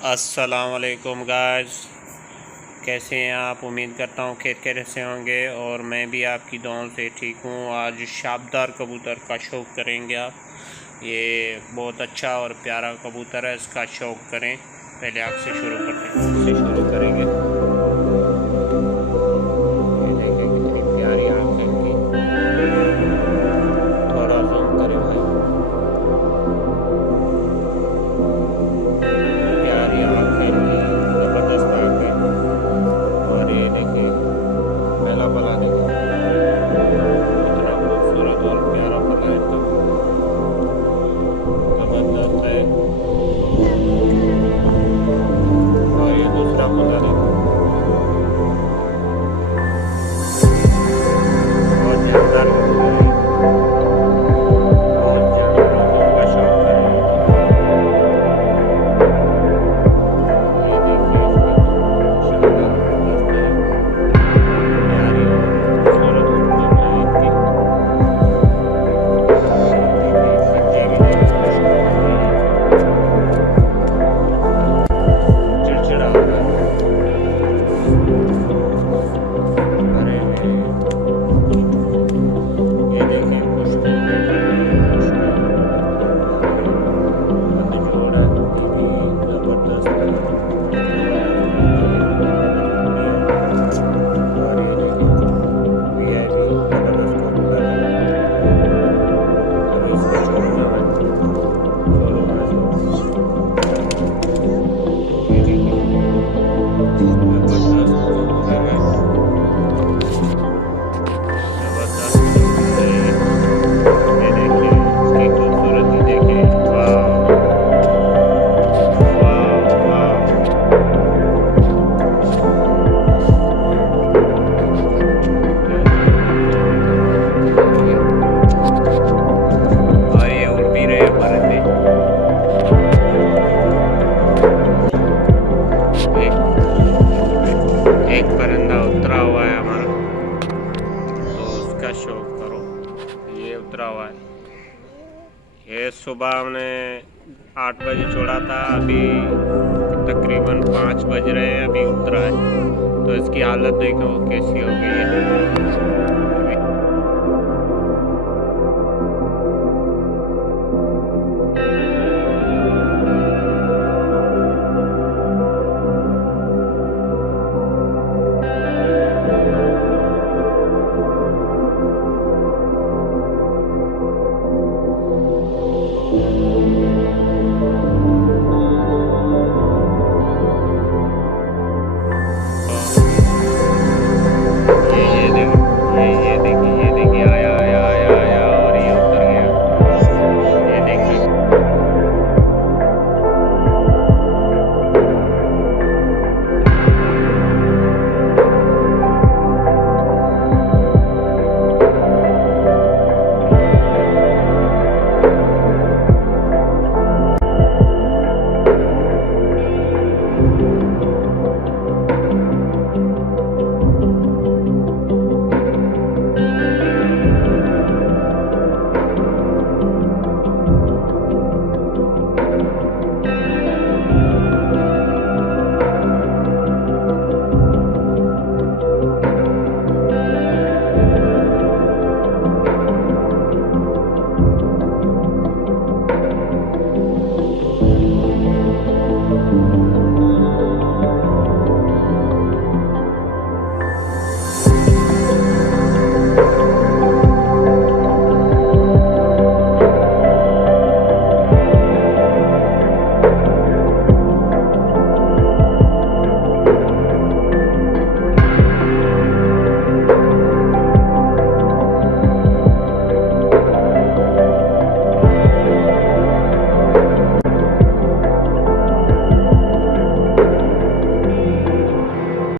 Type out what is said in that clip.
अस्सलाम वालेकुम गाइस, कैसे हैं आप। उम्मीद करता हूँ खैर से होंगे और मैं भी आपकी दुआओं से ठीक हूँ। आज शाबदार कबूतर का शौक़ करेंगे आप। ये बहुत अच्छा और प्यारा कबूतर है, इसका शौक़ करें। पहले आपसे शुरू करते हैं, इससे शुरू करेंगे। ये देखें कितनी प्यारी आँखें इनकी। थोड़ा जूम करें भाई। प्यारी आँखें इनकी, ज़बरदस्त आँखें। और ये देखिए पहला पला देखो, कितना खूबसूरत और प्यारा पला है इनका, ज़बरदस्त है। और ये दूसरा पला देखो, बहुत जानदार कबूतर है, बहुत जानदार, इनका शौक़ करें। ये देखिए इसकी शानदार ज़बरदस्त है, प्यारी और खूबसूरत आँखें हैं इनकी। देखिए पंजे भी देखो, मशहूर हो रही है, चिड़चिड़ा हो रहा है। अरे ये देखें खुशबू बैठा है, खुशबू जोड़ है, दीदी ज़बरदस्त है, ज़बरदस्त पंजे, ज़बरदस्त उड़िया। और ये देखें ये भी ज़बरदस्त कबूतर है। अभी इसको छोड़ूंगा मैं, छोड़ूंगा इसको। ये देखिए ज़बरदस्त कबूतर है, ज़बरदस्त कबूतर है ये देखिए इसकी खूबसूरती देखिए। वाह वाह वाह। और ये उड़ भी रहे हैं परिंदे। एक परिंदा उतरा हुआ है हमारा, तो उसका शौक़ करो। ये उतरा हुआ है, ये सुबह हमने 8 बजे छोड़ा था, अभी तकरीबन 5 बज रहे हैं, अभी उतरा है। तो इसकी हालत देखो कैसी हो गई है।